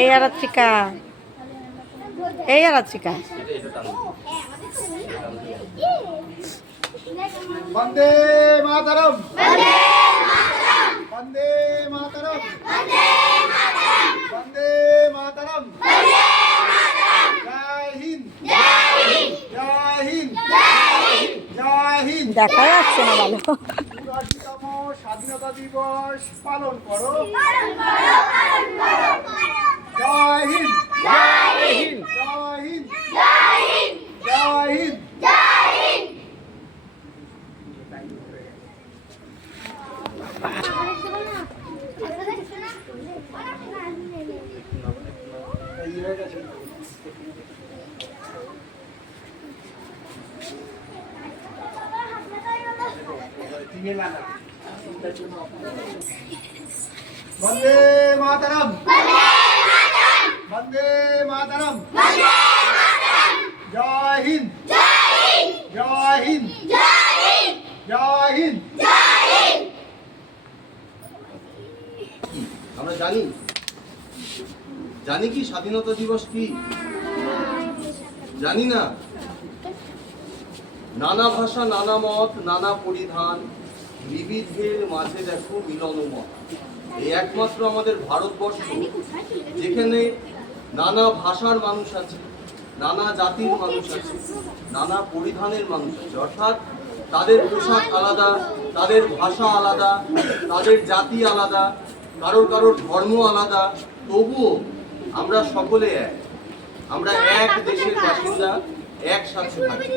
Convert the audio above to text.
এই আরাত্রিকা, এই আরাত্রিকা। বন্দে মাতরম, বন্দে মাতরম, বন্দে মাতরম, জয় হিন্দ, জয় হিন্দ, জয় হিন্দ। দেখা যাচ্ছে না ভালো। ৮২তম স্বাধীনতা দিবস পালন করো। জয় হিন্দ, জয় হিন্দ, জয় হিন্দ, জয় হিন্দ। বন্দে মাতরম, বন্দে মাতরম, জয় হিন্দ, জয় হিন্দ, জয় হিন্দ। আমরা জানি জানি কি স্বাধীনতা দিবস কি? জানি না। নানা ভাষা, নানা মত, নানা পরিধান, বিবিধের মাঝে দেখো মিলনমত। এই একমাত্র আমাদের ভারতবর্ষ যেখানে নানা ভাষার মানুষ আছে, নানা জাতির মানুষ আছে, নানা পরিধানের মানুষ আছে। অর্থাৎ তাদের পোশাক আলাদা, তাদের ভাষা আলাদা, তাদের জাতি আলাদা, কারোর কারোর ধর্ম আলাদা, তবুও আমরা সকলে এক। আমরা এক দেশের বাসিন্দা, একসাথে থাকি।